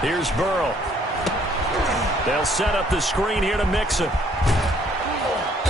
Here's Burrow. They'll set up the screen here to Mixon.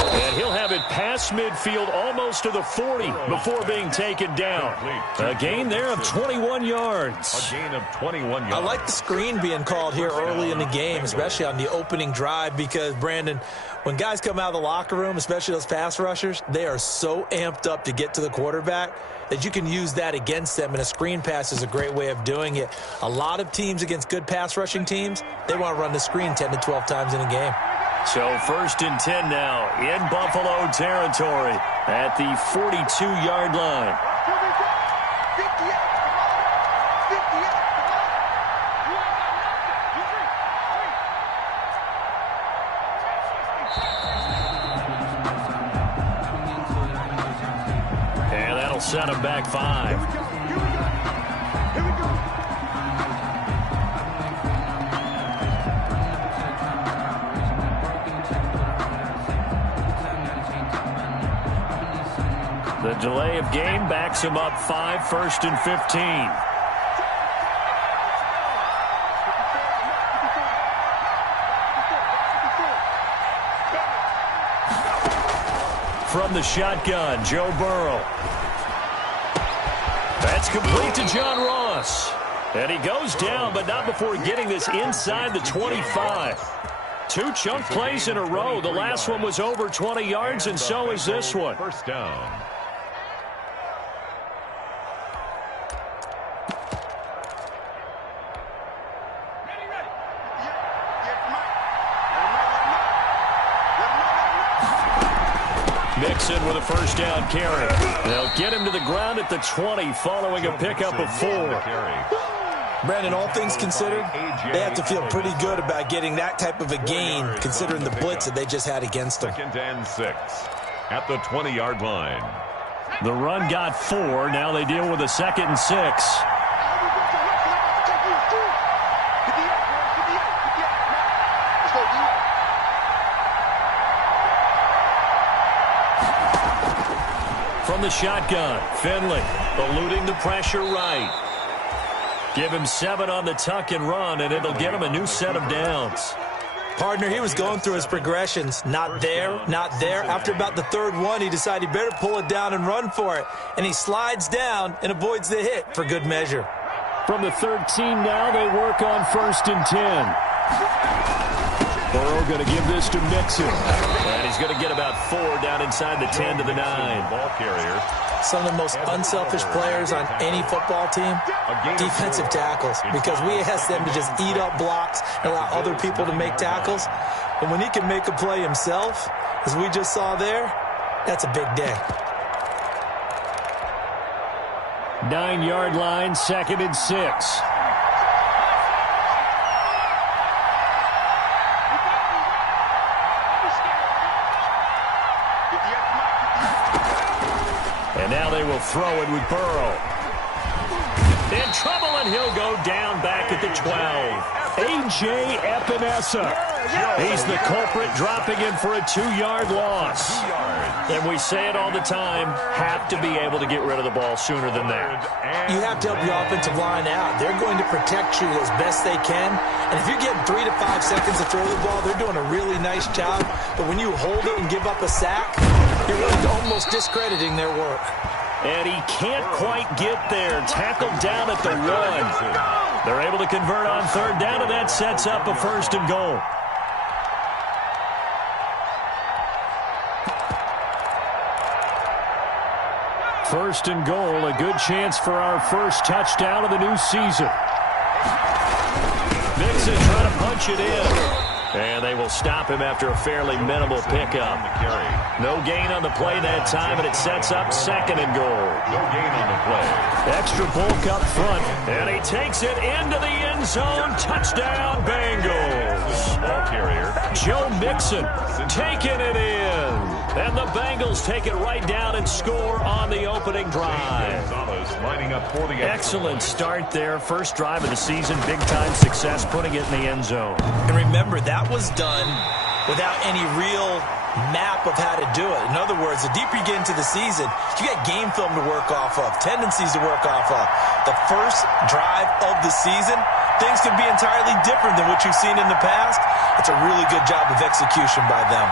And he'll have it past midfield almost to the 40 before being taken down. A gain there of 21 yards. A gain of 21 yards. I like the screen being called here early in the game, especially on the opening drive, because, Brandon, when guys come out of the locker room, especially those pass rushers, they are so amped up to get to the quarterback that you can use that against them, and a screen pass is a great way of doing it. A lot of teams against good pass rushing teams, they want to run the screen 10 to 12 times in a game. So 1st and 10 now in Buffalo territory at the 42-yard line. And that'll set him back 5. The delay of game backs him up 5, 1st and 15. From the shotgun, Joe Burrow. That's complete to John Ross. And he goes down, but not before getting this inside the 25. 2 chunk plays in a row. The last one was over 20 yards, and so is this one. First down. Mixon with a first down carry. They'll get him to the ground at the 20 following a pickup of 4. Brandon, all things considered, they have to feel pretty good about getting that type of a gain, considering the blitz that they just had against them. 2nd and 6 at the 20-yard line. The run got 4. Now they deal with a 2nd and 6. From the shotgun, Finley eluding the pressure right. Give him 7 on the tuck and run, and it'll get him a new set of downs. Partner, he was going through his progressions. Not there, not there. After about the 3rd one, he decided he better pull it down and run for it. And he slides down and avoids the hit for good measure. From the 13 now, they work on 1st and 10. Burrow going to give this to Mixon. And he's going to get about 4 down inside the 10 to the 9. Ball carrier. Some of the most unselfish players on any football team, defensive tackles, because we ask them to just eat up blocks and allow other people to make tackles. But when he can make a play himself, as we just saw there, that's a big day. 9-yard line, 2nd and 6. And now they will throw it with Burrow. In trouble, and he'll go down back at the 12. A.J. Epinesa. He's the culprit, dropping in for a 2-yard loss. And we say it all the time, have to be able to get rid of the ball sooner than that. You have to help your offensive line out. They're going to protect you as best they can. And if you're getting 3 to 5 seconds to throw the ball, they're doing a really nice job. But when you hold it and give up a sack, you're really almost discrediting their work. And he can't quite get there. Tackled down at the 1. They're able to convert on 3rd down, and that sets up a 1st and goal. First and goal, a good chance for our first touchdown of the new season. Mixon trying to punch it in. And they will stop him after a fairly minimal pickup. No gain on the play that time, and it sets up 2nd and goal. No gain on the play. Extra bulk up front, and he takes it into the end zone. Touchdown, Bengals. Ball carrier. Joe Mixon taking it in. And the Bengals take it right down and score on the opening drive. Lining up for the excellent start there. First drive of the season. Big-time success, putting it in the end zone. And remember, that was done without any real map of how to do it. In other words, the deeper you get into the season, you got game film to work off of, tendencies to work off of. The first drive of the season, things can be entirely different than what you've seen in the past. It's a really good job of execution by them.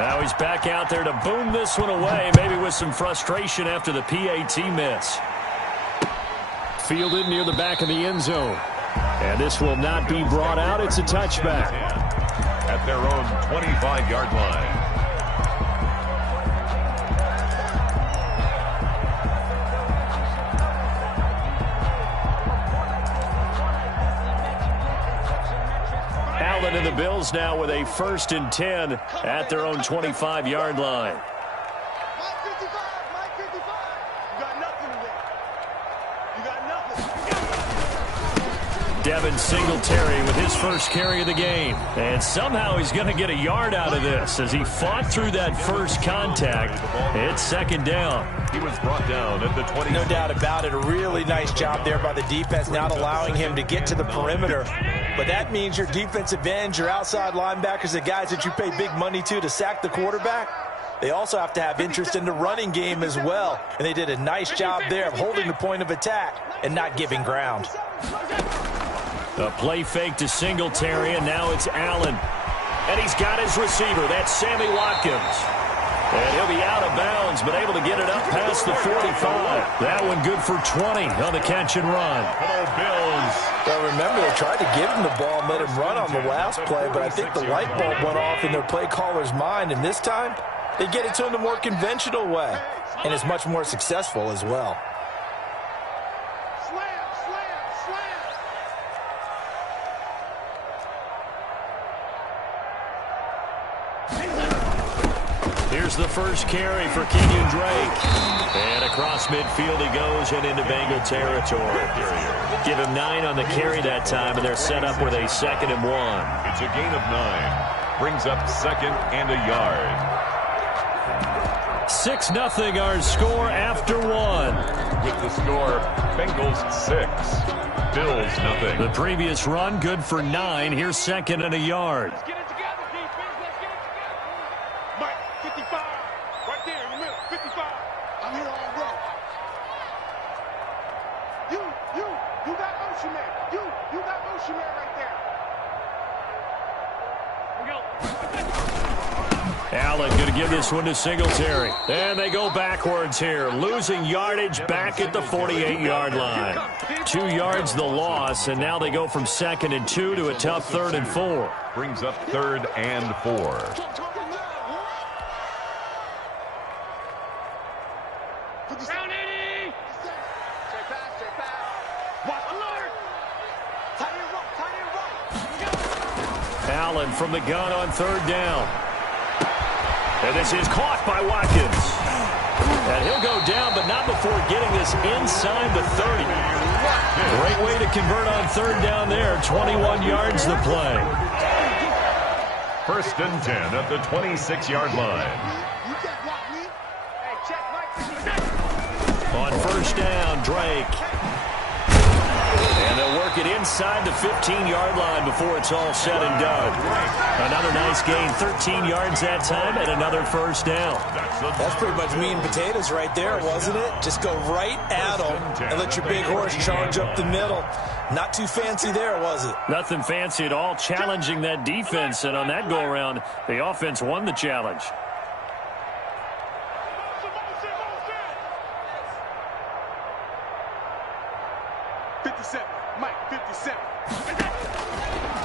Now he's back out there to boom this one away, maybe with some frustration after the PAT miss. Fielded near the back of the end zone. And this will not be brought out. It's a touchback. At their own 25-yard line. Allen and the Bills now with a 1st and 10 at their own 25-yard line. Devin Singletary with his first carry of the game. And somehow he's going to get a yard out of this as he fought through that first contact. It's 2nd down. He was brought down at the 20. No doubt about it. A really nice job there by the defense, not allowing him to get to the perimeter. But that means your defensive ends, your outside linebackers, the guys that you pay big money to sack the quarterback, they also have to have interest in the running game as well. And they did a nice job there of holding the point of attack and not giving ground. A play fake to Singletary, and now it's Allen. And he's got his receiver. That's Sammy Watkins. And he'll be out of bounds, but able to get it up past the 45. That one good for 20 on the catch and run. Hello, Bills. Well, remember, they tried to give him the ball and let him run on the last play, but I think the light bulb went off in their play caller's mind, and this time they get it to him the more conventional way, and it's much more successful as well. Here's the first carry for Kenyon Drake. And across midfield he goes and into Bengal territory. Give him 9 on the carry that time, and they're set up with a 2nd and 1. It's a gain of 9. Brings up 2nd and a yard. 6-0 our score after 1. With the score, Bengals 6, Bills 0. The previous run good for 9. Here's 2nd and a yard. Allen going to give this one to Singletary. And they go backwards here, losing yardage back at the 48-yard line. 2 yards the loss, and now they go from 2nd and 2 to a tough 3rd and 4. Brings up 3rd and 4. Allen from the gun on 3rd down. And this is caught by Watkins. And he'll go down, but not before getting this inside the 30. Great way to convert on 3rd down there. 21 yards the play. 1st and 10 at the 26-yard line. On 1st down, Drake. And they'll work it inside the 15-yard line before it's all said and done. Another nice gain, 13 yards that time, and another 1st down. That's pretty much meat and potatoes right there, wasn't it? Just go right at them and let your big horse charge up the middle. Not too fancy there, was it? Nothing fancy at all, challenging that defense, and on that go-around, the offense won the challenge.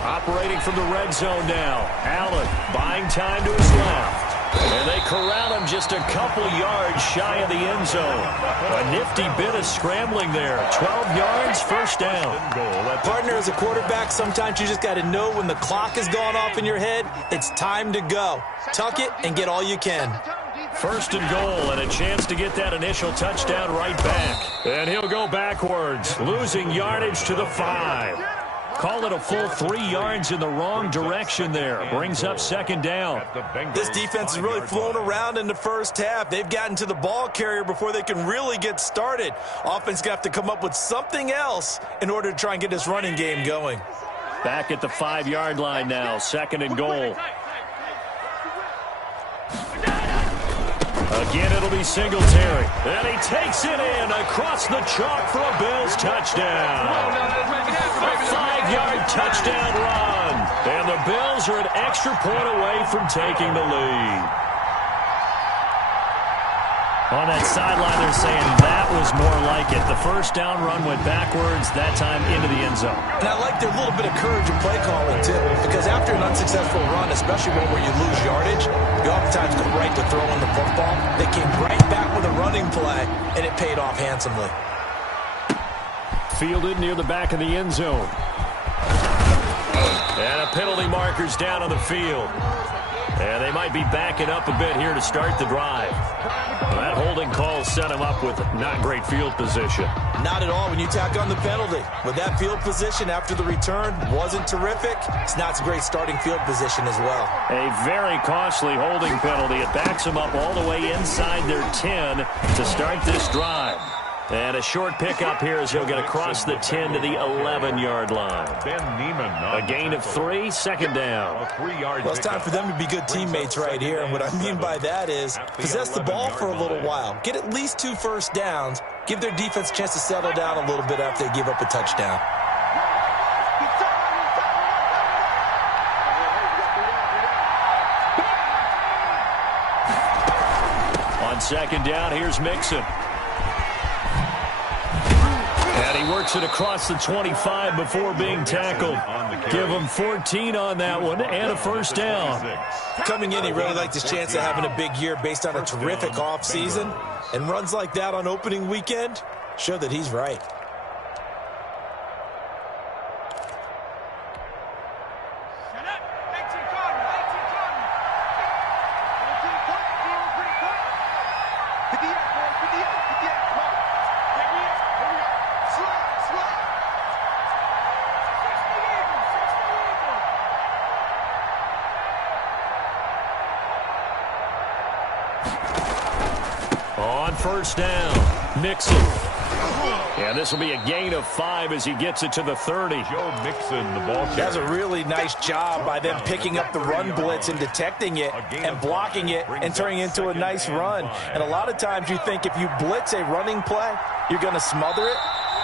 Operating from the red zone now. Allen buying time to his left. And they corral him just a couple yards shy of the end zone. A nifty bit of scrambling there. 12 yards, 1st down. Partner, as a quarterback, sometimes you just got to know when the clock has gone off in your head, it's time to go. Tuck it and get all you can. 1st and goal, and a chance to get that initial touchdown right back. And he'll go backwards, losing yardage to the 5. Call it a full 3 yards in the wrong direction there. Brings up second down. This defense has really flown around in the first half. They've gotten to the ball carrier before they can really get started. Offense got to come up with something else in order to try and get this running game going. Back at the 5-yard line now, second and goal. Again, it'll be Singletary. And he takes it in across the chalk for a Bills touchdown. A 5-yard touchdown run. And the Bills are an extra point away from taking the lead. On that sideline, they're saying that was more like it. The first down run went backwards, that time into the end zone. And I like their little bit of courage in play calling, too, because after an unsuccessful run, especially one where you lose yardage, you oftentimes go right to throwing the football. They came right back with a running play, and it paid off handsomely. Fielded near the back of the end zone. And a penalty marker's down on the field. And they might be backing up a bit here to start the drive. Well, that holding call set him up with not great field position. Not at all when you tack on the penalty. With that field position after the return wasn't terrific, it's not a great starting field position as well. A very costly holding penalty. It backs them up all the way inside their 10 to start this drive. And a short pickup here as he'll get across the 10 to the 11-yard line. A gain of 3, second down. Well, it's time for them to be good teammates right here. And what I mean by that is possess the ball for a little while. Get at least 2 first downs. Give their defense a chance to settle down a little bit after they give up a touchdown. On second down, here's Mixon. And he works it across the 25 before being tackled. Give him 14 on that one and a first down. Coming in, he really liked his chance of having a big year based on a terrific offseason. And runs like that on opening weekend show that he's right. On first down, Mixon. And this will be a gain of 5 as he gets it to the 30. Joe Mixon, the ball carrier. That's a really nice job by them picking up the run blitz and detecting it and blocking it and turning it into a nice run. And a lot of times you think if you blitz a running play, you're going to smother it.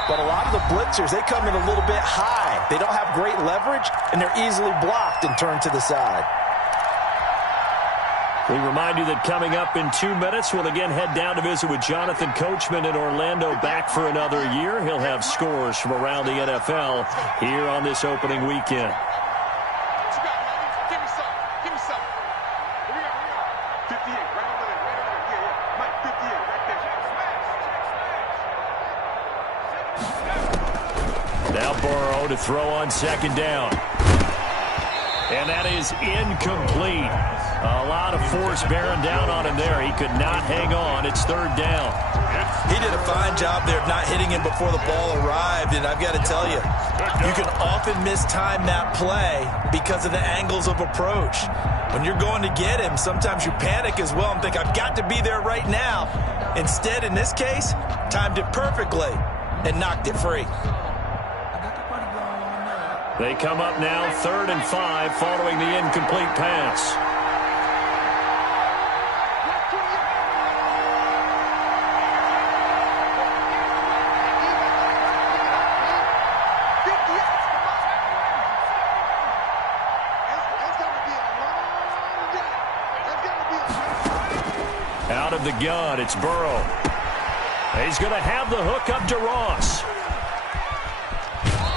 But a lot of the blitzers, they come in a little bit high. They don't have great leverage, and they're easily blocked and turned to the side. We remind you that coming up in 2 minutes, we'll again head down to visit with Jonathan Coachman in Orlando, back for another year. He'll have scores from around the NFL here on this opening weekend. Now Burrow to throw on second down. And that is incomplete. A lot of force bearing down on him there. He could not hang on. It's third down. He did a fine job there of not hitting him before the ball arrived. And I've got to tell you, you can often mistime that play because of the angles of approach. When you're going to get him, sometimes you panic as well and think, I've got to be there right now. Instead, in this case, timed it perfectly and knocked it free. They come up now, 3rd and 5, following the incomplete pass. Out of the gun, it's Burrow. He's going to have the hook up to Ross.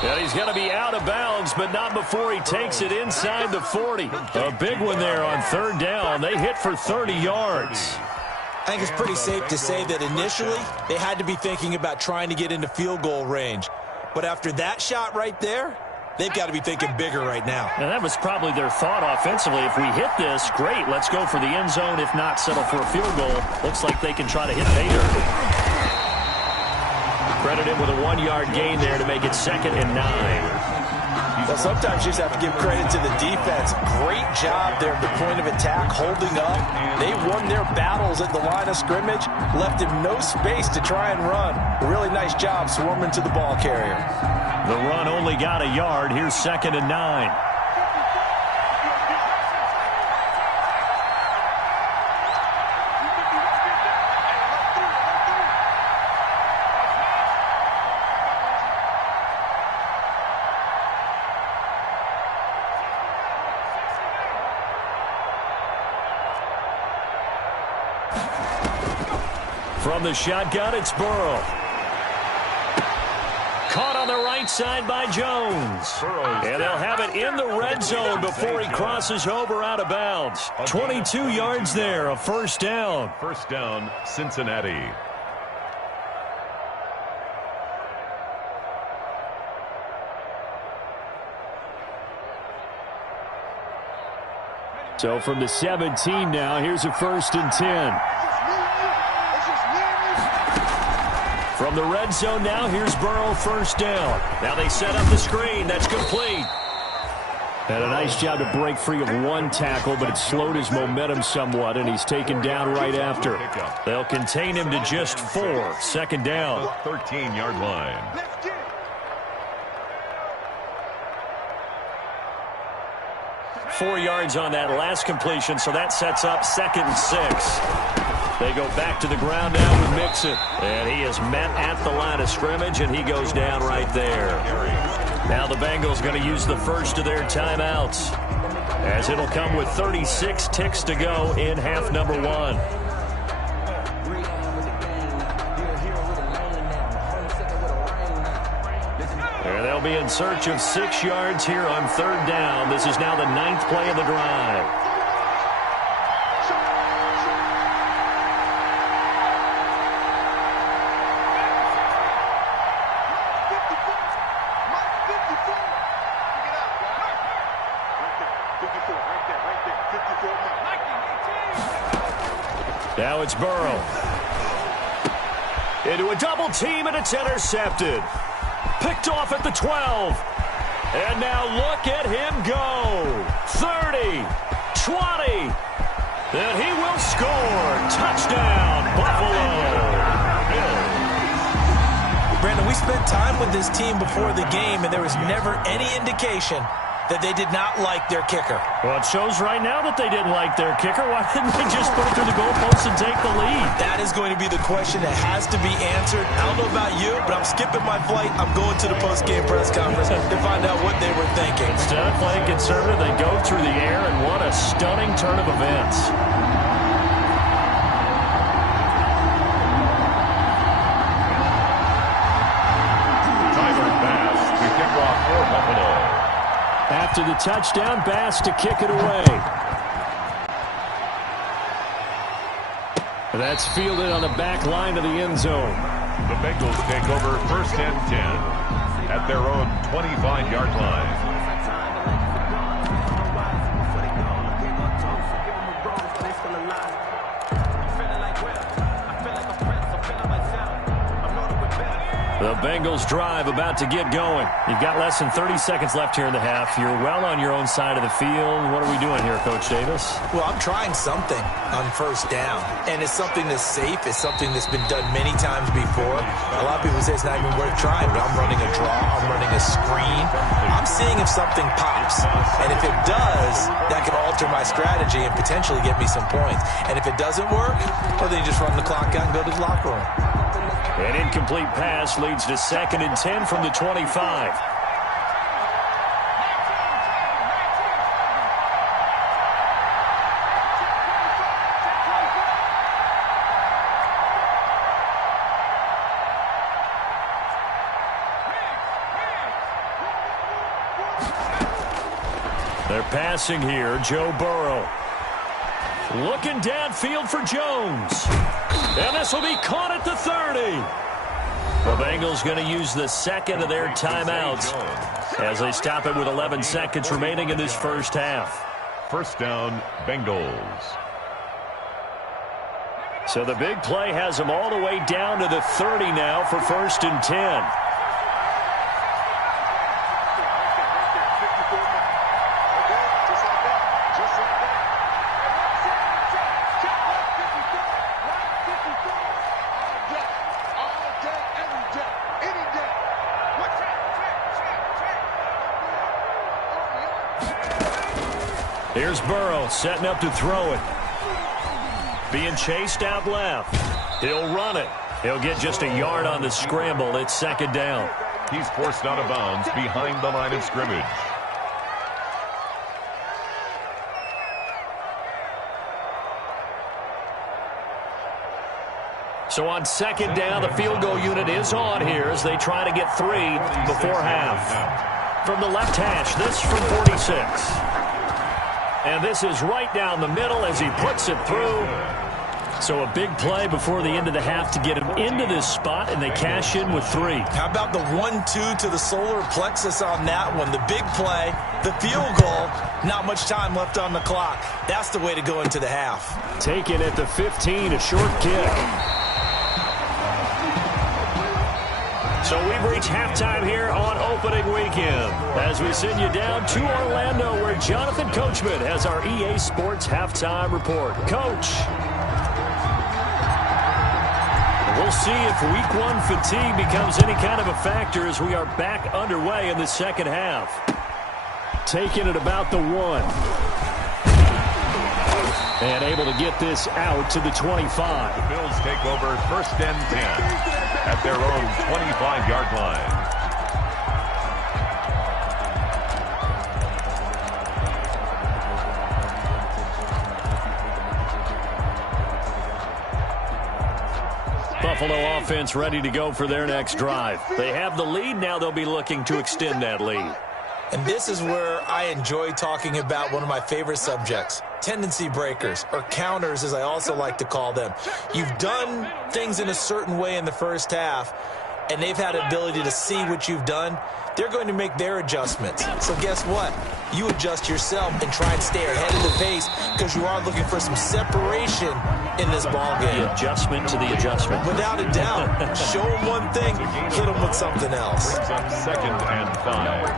And he's going to be out of bounds, but not before he takes it inside the 40. A big one there on third down. They hit for 30 yards. I think it's pretty safe to say that initially they had to be thinking about trying to get into field goal range. But after that shot right there, they've got to be thinking bigger right now. And that was probably their thought offensively. If we hit this, great, let's go for the end zone. If not, settle for a field goal. Looks like they can try to hit Bader. Credited with a 1-yard gain there to make it 2nd and 9. Well, sometimes you just have to give credit to the defense. Great job there at the point of attack, holding up. They won their battles at the line of scrimmage, left him no space to try and run. Really nice job swarming to the ball carrier. The run only got a yard. Here's 2nd and 9. From the shotgun, it's Burrow. Caught on the right side by Jones. And they'll have it in the red zone before he crosses over out of bounds. 22 yards there, a first down. First down, Cincinnati. So from the 17 now, here's a 1st and 10. From the red zone now, here's Burrow, first down. Now they set up the screen. That's complete. And a nice job to break free of one tackle, but it slowed his momentum somewhat, and he's taken down right after. They'll contain him to just 4. 2nd down. 13-yard line. 4 yards on that last completion, so that sets up 2nd and 6. They go back to the ground now with Mixon. And he is met at the line of scrimmage, and he goes down right there. Now the Bengals going to use the first of their timeouts, as it'll come with 36 ticks to go in half number 1. And they'll be in search of 6 yards here on 3rd down. This is now the 9th play of the drive. Now it's Burrow. Into a double team, and it's intercepted. Picked off at the 12. And now look at him go. 30, 20. And he will score. Touchdown, Buffalo. Brandon, we spent time with this team before the game, and there was never any indication that they did not like their kicker. Well, it shows right now that they didn't like their kicker. Why didn't they just put it through the goalpost and take the lead? That is going to be the question that has to be answered. I don't know about you, but I'm skipping my flight. I'm going to the post-game press conference to find out what they were thinking. Instead of playing conservative, they go through the air, and what a stunning turn of events. After the touchdown, Bass to kick it away. That's fielded on the back line of the end zone. The Bengals take over 1st and 10 at their own 25-yard line. The Bengals drive about to get going. You've got less than 30 seconds left here in the half. You're well on your own side of the field. What are we doing here, Coach Davis? Well, I'm trying something on 1st down, and it's something that's safe. It's something that's been done many times before. A lot of people say it's not even worth trying, but I'm running a draw. I'm running a screen. I'm seeing if something pops, and if it does, that could alter my strategy and potentially get me some points. And if it doesn't work, well, then you just run the clock out and go to the locker room. An incomplete pass leads to 2nd and 10 from the 25. They're passing here. Joe Burrow. Looking downfield for Jones. And this will be caught at the 30. The Bengals going to use the 2nd of their timeouts as they stop it with 11 seconds remaining in this first half. 1st down, Bengals. So the big play has them all the way down to the 30 now for 1st and 10. Here's Burrow setting up to throw it. Being chased out left. He'll run it. He'll get just a yard on the scramble. It's second down. He's forced out of bounds behind the line of scrimmage. So on second down, the field goal unit is on here as they try to get 3 before half. From the left hash, this from 46. And this is right down the middle as he puts it through. So a big play before the end of the half to get him into this spot, and they cash in with 3. How about the 1-2 to the solar plexus on that one? The big play, the field goal, not much time left on the clock. That's the way to go into the half. Taken at the 15, a short kick. So we've reached halftime here on opening weekend as we send you down to Orlando where Jonathan Coachman has our EA Sports halftime report. Coach. We'll see if week 1 fatigue becomes any kind of a factor as we are back underway in the second half. Taking it about the 1. And able to get this out to the 25. The Bills take over first and 10 at their own 25-yard line. Buffalo offense ready to go for their next drive. They have the lead. Now they'll be looking to extend that lead. And this is where I enjoy talking about one of my favorite subjects, tendency breakers, or counters as I also like to call them. You've done things in a certain way in the first half, and they've had the ability to see what you've done. They're going to make their adjustments. So guess what? You adjust yourself and try and stay ahead of the pace because you are looking for some separation in this ball game. The adjustment to the adjustment. Without a doubt. Show them one thing, hit them with something else. Brings up second and 5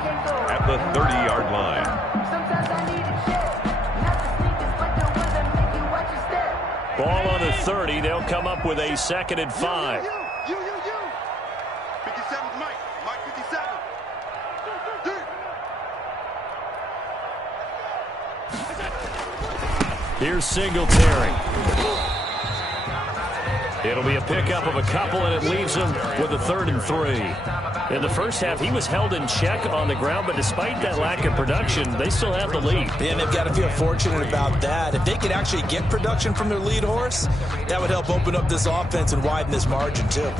at the 30-yard line. Ball on the 30. They'll come up with a second and 5. 57's Mike. Mike 57. Here's Singletary. It'll be a pickup of a couple, and it leaves him with a 3rd and 3. In the first half, he was held in check on the ground, but despite that lack of production, they still have the lead. And they've got to feel fortunate about that. If they could actually get production from their lead horse, that would help open up this offense and widen this margin, too.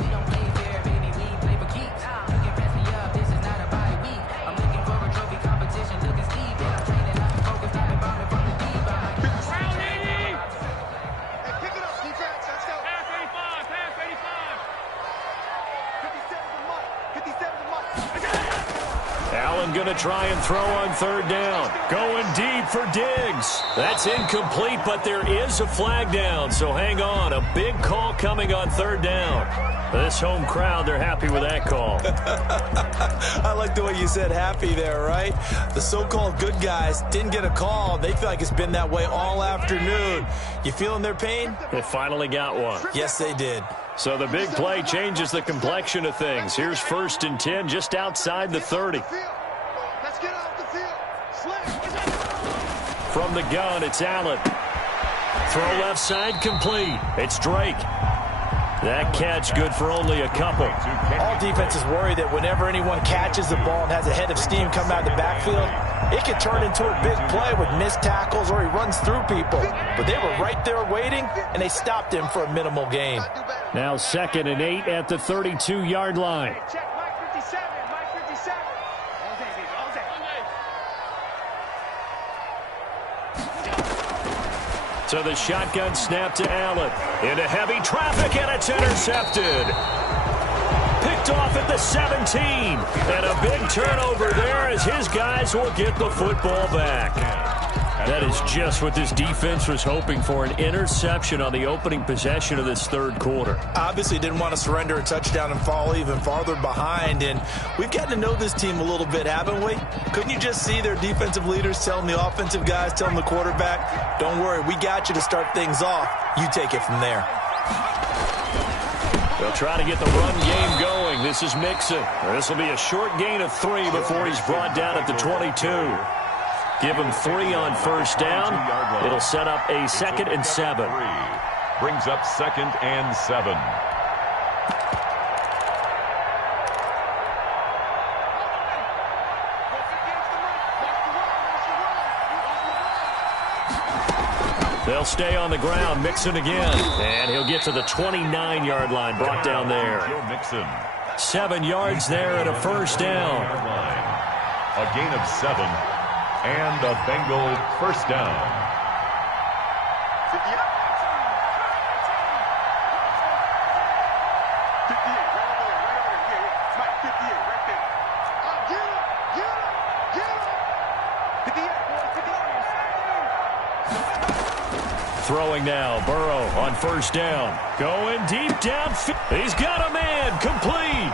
Going to try and throw on 3rd down. Going deep for Diggs. That's incomplete, but there is a flag down, so hang on. A big call coming on 3rd down. This home crowd, they're happy with that call. I like the way you said happy there, right? The so-called good guys didn't get a call. They feel like it's been that way all afternoon. You feeling their pain? They finally got one. Yes, they did. So the big play changes the complexion of things. Here's 1st and 10 just outside the 30. From the gun, it's Allen. Throw left side complete. It's Drake. That catch good for only a couple. All defenses worry that whenever anyone catches the ball and has a head of steam come out of the backfield, it can turn into a big play with missed tackles or he runs through people. But they were right there waiting, and they stopped him for a minimal gain. Now 2nd and 8 at the 32-yard line. So the shotgun snap to Allen. Into heavy traffic, and it's intercepted. Picked off at the 17. And a big turnover there as his guys will get the football back. That is just what this defense was hoping for, an interception on the opening possession of this 3rd quarter. Obviously didn't want to surrender a touchdown and fall even farther behind, and we've gotten to know this team a little bit, haven't we? Couldn't you just see their defensive leaders telling the offensive guys, telling the quarterback, don't worry, we got you to start things off. You take it from there. They'll try to get the run game going. This is Mixon. This will be a short gain of 3 before he's brought down at the 22. Give him 3 on first down. It'll set up a 2nd and 7. Brings up 2nd and 7. They'll stay on the ground. Mixon again. And he'll get to the 29-yard line. Brought down there. 7 yards there and a first down. A gain of 7 and a Bengal first down. Throwing now, Burrow on first down. Going deep downfield. He's got a man, complete.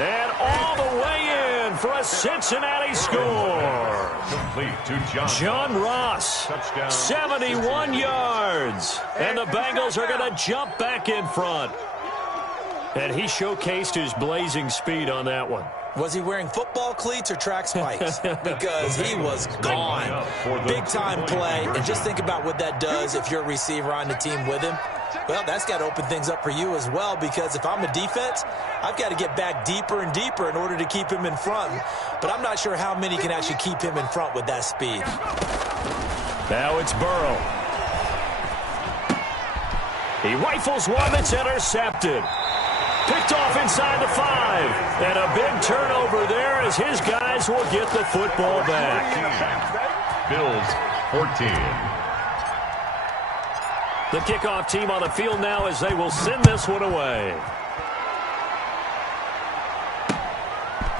And all the way in for a Cincinnati score. Complete to John Ross, 71 yards. And the Bengals are going to jump back in front. And he showcased his blazing speed on that one. Was he wearing football cleats or track spikes? Because he was gone. Big-time play. And just think about what that does if you're a receiver on the team with him. Well, that's got to open things up for you as well, because if I'm a defense, I've got to get back deeper and deeper in order to keep him in front. But I'm not sure how many can actually keep him in front with that speed. Now it's Burrow. He rifles one that's intercepted. Picked off inside the 5. And a big turnover there as his guys will get the football back. Bills 14. The kickoff team on the field now as they will send this one away.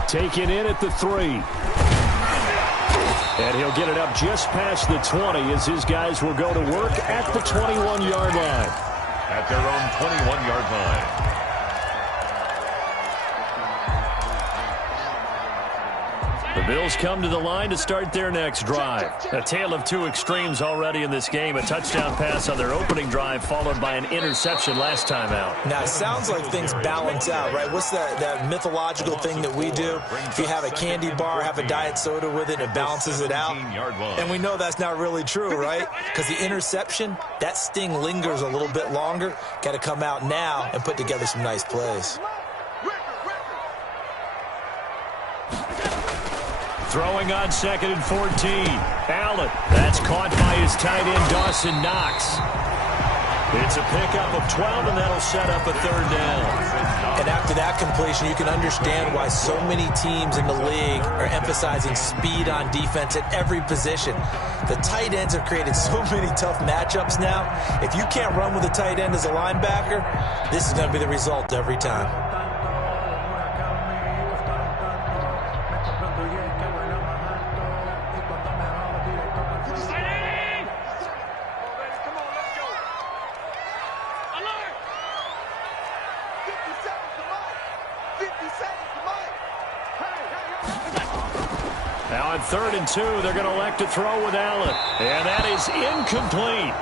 Taken in at the 3. And he'll get it up just past the 20 as his guys will go to work at the 21-yard line. At their own 21-yard line. The Bills come to the line to start their next drive. A tale of 2 extremes already in this game. A touchdown pass on their opening drive followed by an interception last time out. Now, it sounds like things balance out, right? What's that mythological thing that we do? If you have a candy bar, have a diet soda with it, it balances it out. And we know that's not really true, right? Because the interception, that sting lingers a little bit longer. Got to come out now and put together some nice plays. Throwing on 2nd and 14. Allen. That's caught by his tight end, Dawson Knox. It's a pickup of 12, and that'll set up a 3rd down. And after that completion, you can understand why so many teams in the league are emphasizing speed on defense at every position. The tight ends have created so many tough matchups now. If you can't run with a tight end as a linebacker, this is going to be the result every time. Now on 3rd and 2, they're going to elect to throw with Allen. And that is incomplete.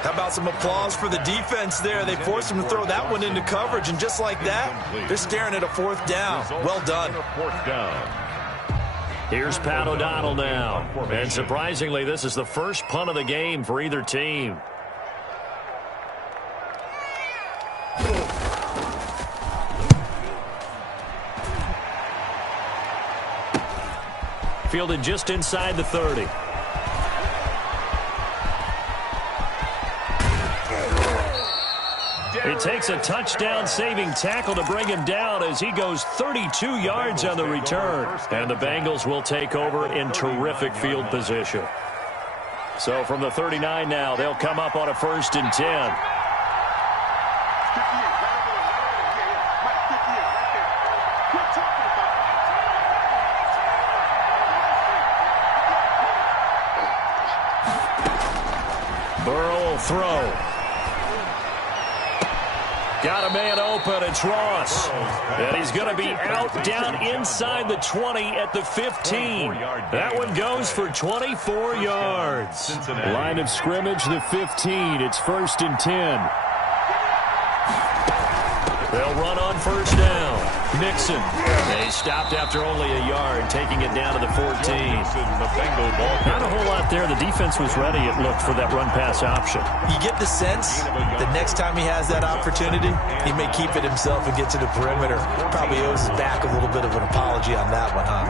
How about some applause for the defense there? They forced him to throw that one into coverage, and just like that, they're staring at a 4th down. Well done. Here's Pat O'Donnell now. And surprisingly, this is the first punt of the game for either team. Fielded just inside the 30. It takes a touchdown-saving tackle to bring him down as he goes 32 yards on the return. And the Bengals will take over in terrific field position. So from the 39 now, they'll come up on a 1st and 10. Burrow will throw. Got a man open. It's Ross. And he's going to be out down inside the 20 at the 15. That one goes for 24 yards. Line of scrimmage, the 15. It's 1st and 10. They'll run on 1st down. Mixon. They stopped after only a yard, taking it down to the 14. Not a whole lot there. The defense was ready, it looked, for that run-pass option. You get the sense that next time he has that opportunity, he may keep it himself and get to the perimeter. Probably owes his back a little bit of an apology on that one, huh?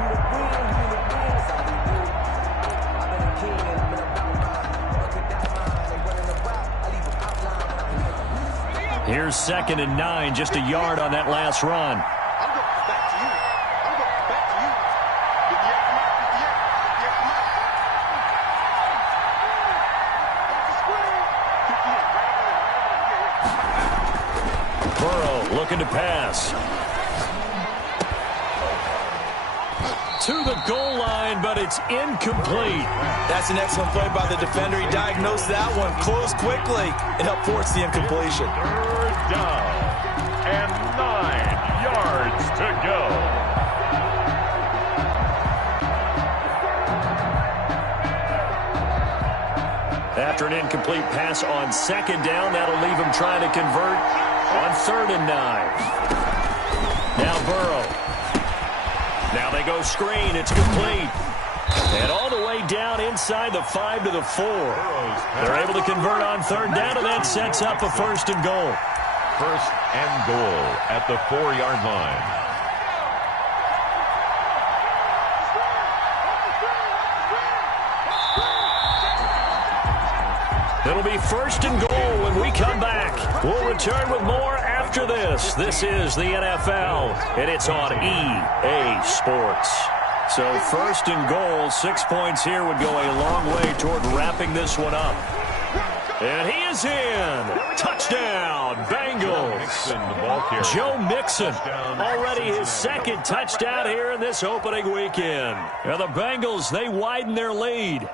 Here's 2nd and 9, just a yard on that last run. I'm going back to you. I'm going back to you. 58, 58. Burrow looking to pass. To the goal line, but it's incomplete. That's an excellent play by the defender. He diagnosed that one, closed quickly, and helped force the incompletion. 3rd down and 9 yards to go. After an incomplete pass on 2nd down, that'll leave him trying to convert on 3rd and 9. Now Burrow. Now they go screen. It's complete. And all the way down inside the 5 to the 4. They're able to convert on 3rd down, and that sets up a 1st and goal. 1st and goal at the 4-yard line. It'll be 1st and goal when we come back. We'll return with more after this. This is the NFL, and it's on EA Sports. So 1st and goal, 6 points here would go a long way toward wrapping this one up. And he is in. Touchdown, Bengals. Joe Mixon, already his 2nd touchdown here in this opening weekend. Now the Bengals, they widen their lead.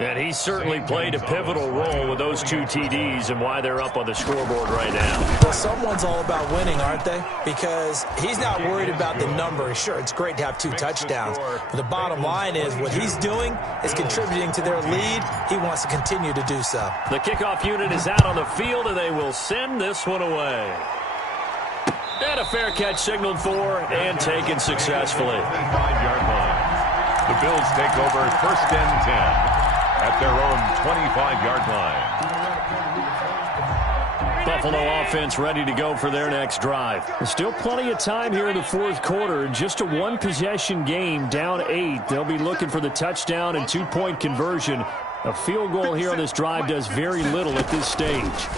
And he certainly played a pivotal role with those 2 TDs and why they're up on the scoreboard right now. Well, someone's all about winning, aren't they? Because he's not worried about the number. Sure, it's great to have 2 touchdowns. But the bottom line is what he's doing is contributing to their lead. He wants to continue to do so. The kickoff unit is out on the field, and they will send this one away. And a fair catch signaled for and taken successfully. 5-yard line. The Bills take over 1st and 10. At their own 25-yard line. Buffalo offense ready to go for their next drive. There's still plenty of time here in the 4th quarter. Just a 1-possession game, down 8. They'll be looking for the touchdown and 2-point conversion. A field goal here on this drive does very little at this stage.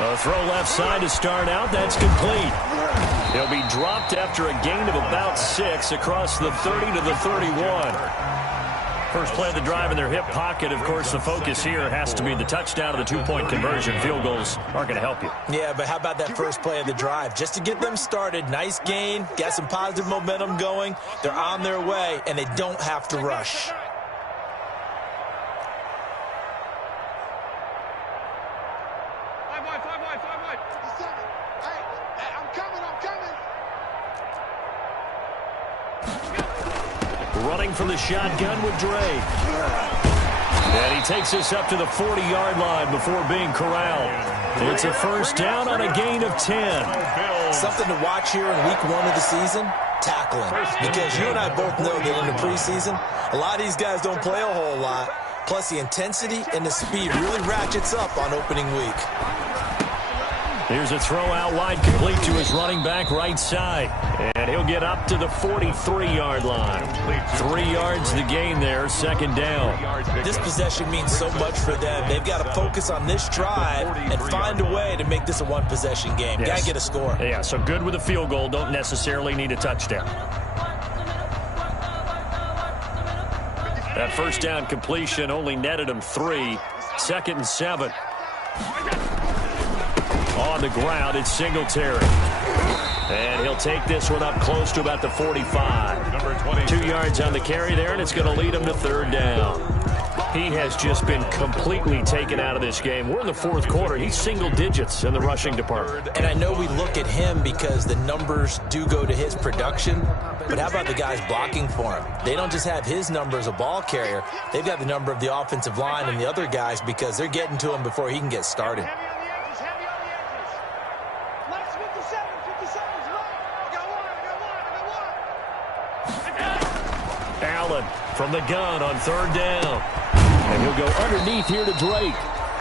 A throw left side to start out. That's complete. He'll be dropped after a gain of about 6 across the 30 to the 31. First play of the drive in their hip pocket. Of course, the focus here has to be the touchdown of the 2-point conversion. Field goals aren't going to help you. Yeah, but how about that first play of the drive? Just to get them started, nice gain, got some positive momentum going. They're on their way, and they don't have to rush. Running from the shotgun with Dre. And he takes us up to the 40-yard line before being corralled. It's a 1st down on a gain of 10. Something to watch here in week 1 of the season, tackling. Because you and I both know that in the preseason, a lot of these guys don't play a whole lot. Plus the intensity and the speed really ratchets up on opening week. Here's a throw out wide, complete to his running back right side. And he'll get up to the 43-yard line. 3 yards the gain there, 2nd down. This possession means so much for them. They've got to focus on this drive and find a way to make this a 1-possession game. Yes. Got to get a score. Yeah, so good with a field goal. Don't necessarily need a touchdown. That 1st down completion only netted him 3. 2nd and 7. On the ground, it's Singletary. And he'll take this one up close to about the 45. 2 yards on the carry there, and it's going to lead him to 3rd down. He has just been completely taken out of this game. We're in the 4th quarter. He's single digits in the rushing department. And I know we look at him because the numbers do go to his production, but how about the guys blocking for him? They don't just have his number as a ball carrier. They've got the number of the offensive line and the other guys because they're getting to him before he can get started. from the gun on 3rd down. And he'll go underneath here to Drake.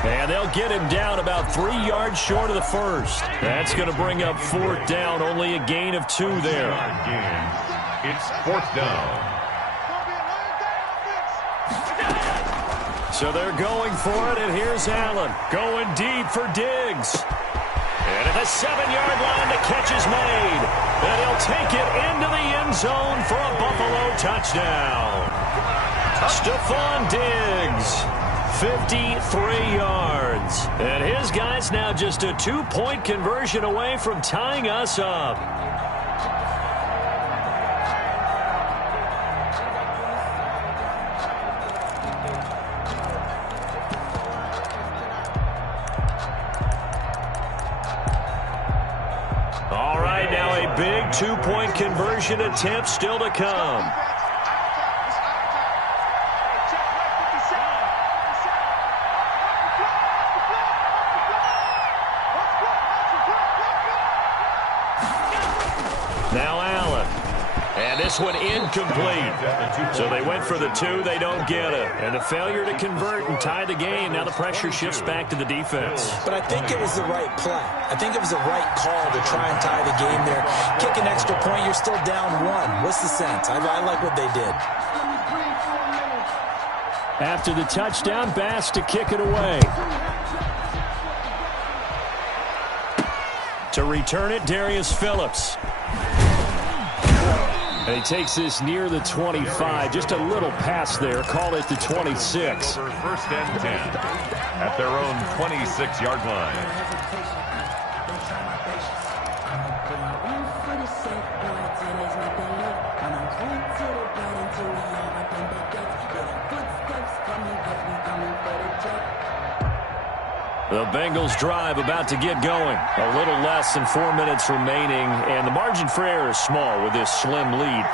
And they'll get him down about 3 yards short of the first. That's going to bring up 4th down, only a gain of 2 there. It's 4th down. So they're going for it, and here's Allen going deep for Diggs. And at the 7-yard line, the catch is made. And he'll take it into the end zone for a Buffalo touchdown. Stephon Diggs, 53 yards. And his guy's now just a 2-point conversion away from tying us up. All right, now a big 2-point conversion attempt still to come. Now Allen. And this one incomplete. So they went for the 2. They don't get it. And a failure to convert and tie the game. Now the pressure shifts back to the defense. But I think it was the right play. I think it was the right call to try and tie the game there. Kick an extra point, you're still down 1. What's the sense? I like what they did. After the touchdown, Bass to kick it away. To return it, Darius Phillips. And he takes this near the 25. Just a little pass there. Call it the 26. Over 1st and 10 at their own 26-yard line. The Bengals drive about to get going. A little less than 4 minutes remaining, and the margin for error is small with this slim lead.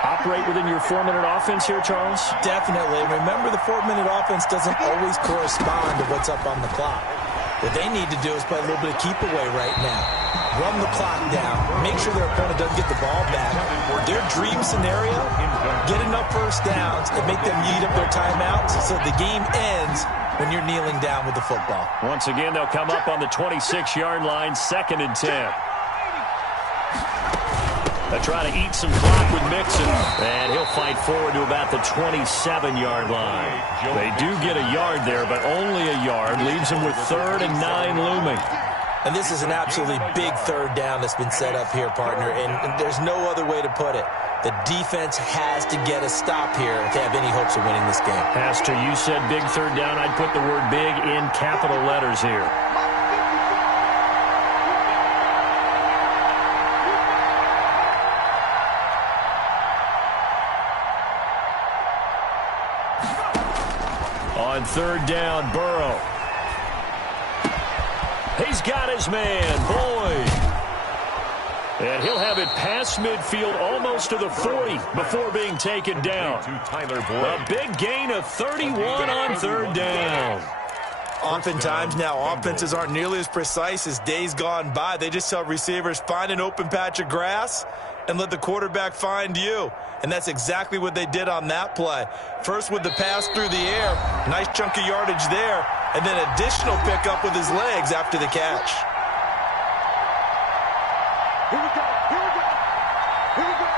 Operate within your 4-minute offense here, Charles? Definitely. Remember, the 4-minute offense doesn't always correspond to what's up on the clock. What they need to do is play a little bit of keep away right now. Run the clock down. Make sure their opponent doesn't get the ball back. Their dream scenario, get enough first downs and make them eat up their timeouts so the game ends when you're kneeling down with the football. Once again, they'll come up on the 26-yard line, 2nd and 10. They'll try to eat some clock with Mixon, and he'll fight forward to about the 27-yard line. They do get a yard there, but only a yard. Leaves them with 3rd and 9 looming. And this is an absolutely big 3rd down that's been set up here, partner, and there's no other way to put it. The defense has to get a stop here if they have any hopes of winning this game. Pastor, you said big 3rd down. I'd put the word big in capital letters here. On 3rd down, Burrow. He's got his man, Boyd. And he'll have it past midfield almost to the 40 before being taken down. A big gain of 31 on 3rd down. Oftentimes now, offenses aren't nearly as precise as days gone by. They just tell receivers, find an open patch of grass and let the quarterback find you. And that's exactly what they did on that play. First with the pass through the air, nice chunk of yardage there, and then additional pickup with his legs after the catch. Here we go. Here we go. Here we go.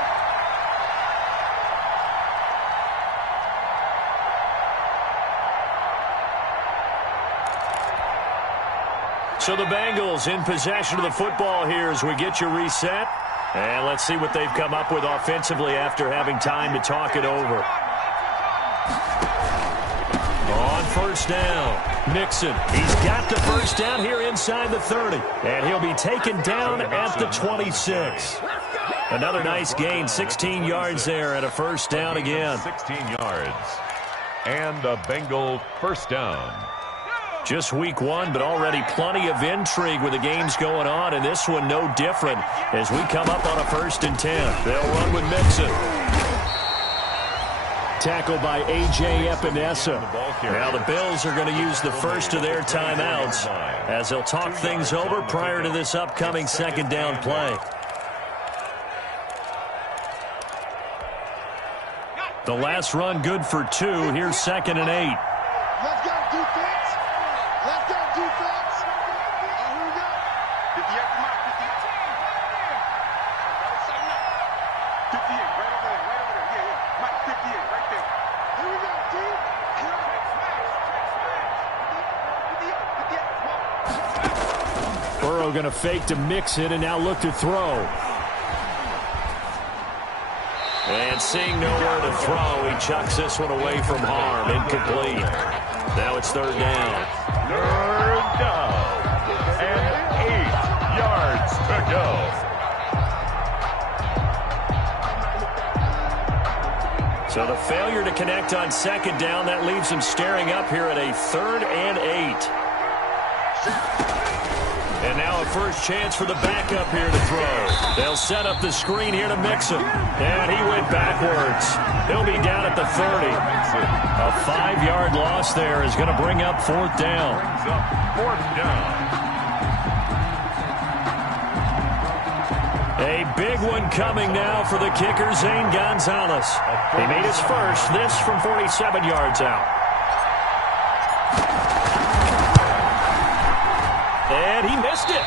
So the Bengals in possession of the football here as we get you reset. And let's see what they've come up with offensively after having time to talk it over. On 1st down, Mixon. He's got the 1st down here inside the 30. And he'll be taken down at the 26. Another nice gain, 16 yards there and a 1st down again. 16 yards. And a Bengal 1st down. Just week 1, but already plenty of intrigue with the games going on, and this one no different as we come up on a 1st and 10. They'll run with Mixon. Tackled by A.J. Epinesa. Now the Bills are going to use the first of their timeouts as they'll talk things over prior to this upcoming 2nd down play. The last run good for 2. Here's 2nd and 8. Let's go, defense. Let's go, defense. Here we go. 58 to Mike. 58, right over there. Yeah. Mike, 58, right there. Here we go, team. Burrow going to fake to mix it and now look to throw. And seeing nowhere to throw, he chucks this one away from harm. Incomplete. Now it's 3rd down. 3rd down. And 8 yards to go. So the failure to connect on 2nd down, that leaves him staring up here at a 3rd and 8. And now a first chance for the backup here to throw. They'll set up the screen here to mix him. And he went backwards. He'll be down at the 30. A 5-yard loss there is going to bring up 4th down. 4th down. A big one coming now for the kicker, Zane Gonzalez. He made his first, this from 47 yards out. And he missed it.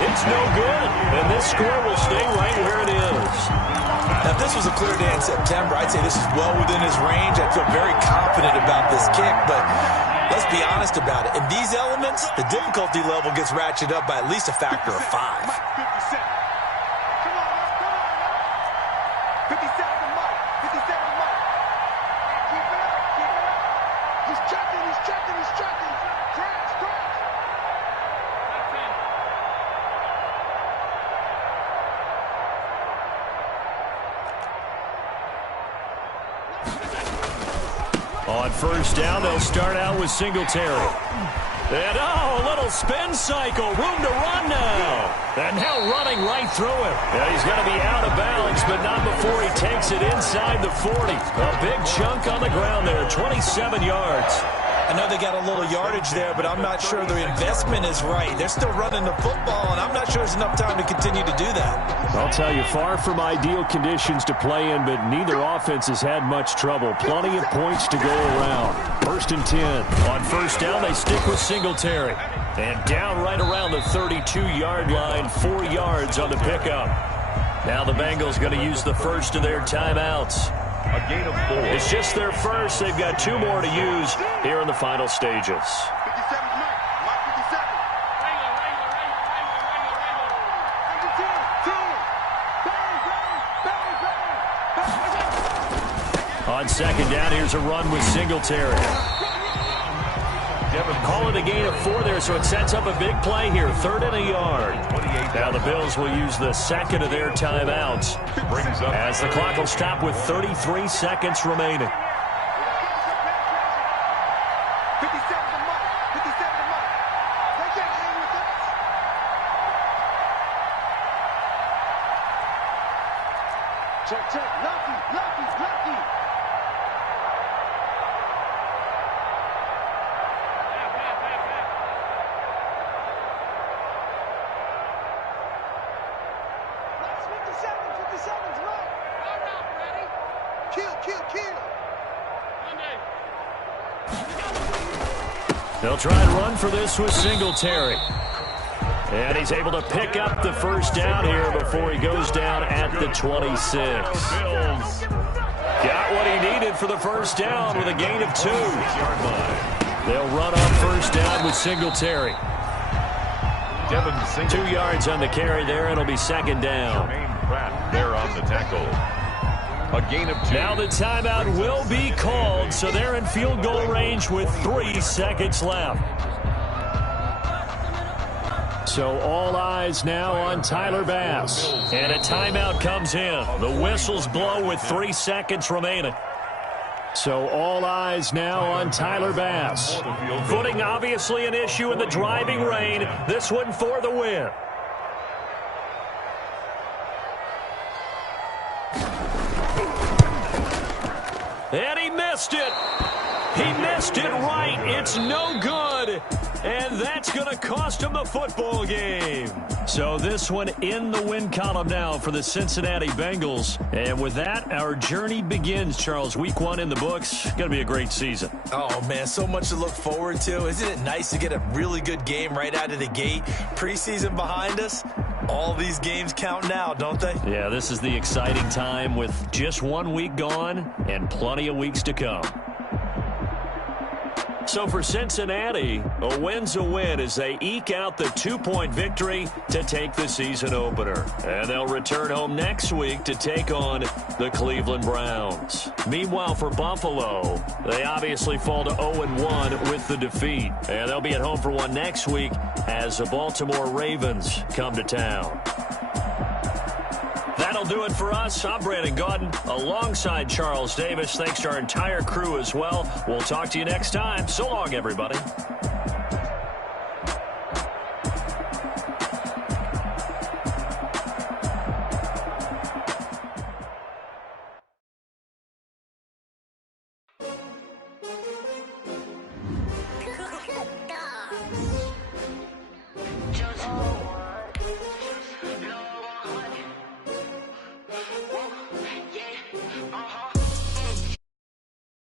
It's no good. And this score will stay right where it is. Now, if this was a clear day in September, I'd say this is well within his range. I feel very confident about this kick, but let's be honest about it. In these elements, the difficulty level gets ratcheted up by at least a factor of 5. On 1st down, they'll start out with Singletary. And, a little spin cycle. Room to run now. And now running right through him. And he's going to be out of bounds, but not before he takes it inside the 40. A big chunk on the ground there, 27 yards. I know they got a little yardage there, but I'm not sure their investment is right. They're still running the football, and I'm not sure there's enough time to continue to do that. I'll tell you, far from ideal conditions to play in, but neither offense has had much trouble. Plenty of points to go around. 1st and 10. On 1st down, they stick with Singletary. And down right around the 32-yard line, 4 yards on the pickup. Now the Bengals going to use the first of their timeouts. A gain of 4. It's just their first. They've got 2 more to use here in the final stages. 57 Mike. Mike 57. On 2nd down, here's a run with Singletary. Call it a gain of 4 there, so it sets up a big play here. 3rd and a yard. Now the Bills will use the 2nd of their timeouts as the clock will stop with 33 seconds remaining. 57 to Mike. 57 to Mike. They can't hang with us. Check. Lucky. They'll try and run for this with Singletary. And he's able to pick up the first down here before he goes down at the 26. Got what he needed for the first down with a gain of 2. They'll run on 1st down with Singletary. 2 yards on the carry there. It'll be 2nd down. There on the tackle. A gain of 2. Now the timeout will be called, so they're in field goal range with 3 seconds left. So all eyes now on Tyler Bass. And a timeout comes in. The whistles blow with 3 seconds remaining. So all eyes now on Tyler Bass. Footing obviously an issue in the driving rain. This one for the win. And he missed it. He missed it right. It's no good. And that's going to cost them the football game. So this one in the win column now for the Cincinnati Bengals. And with that, our journey begins, Charles. Week 1 in the books. Going to be a great season. Oh, man, so much to look forward to. Isn't it nice to get a really good game right out of the gate? Preseason behind us. All these games count now, don't they? Yeah, this is the exciting time with just 1 week gone and plenty of weeks to come. So for Cincinnati, a win's a win as they eke out the 2-point victory to take the season opener. And they'll return home next week to take on the Cleveland Browns. Meanwhile, for Buffalo, they obviously fall to 0-1 with the defeat. And they'll be at home for one next week as the Baltimore Ravens come to town. That'll do it for us. I'm Brandon Gaudin alongside Charles Davis. Thanks to our entire crew as well. We'll talk to you next time. So long, everybody.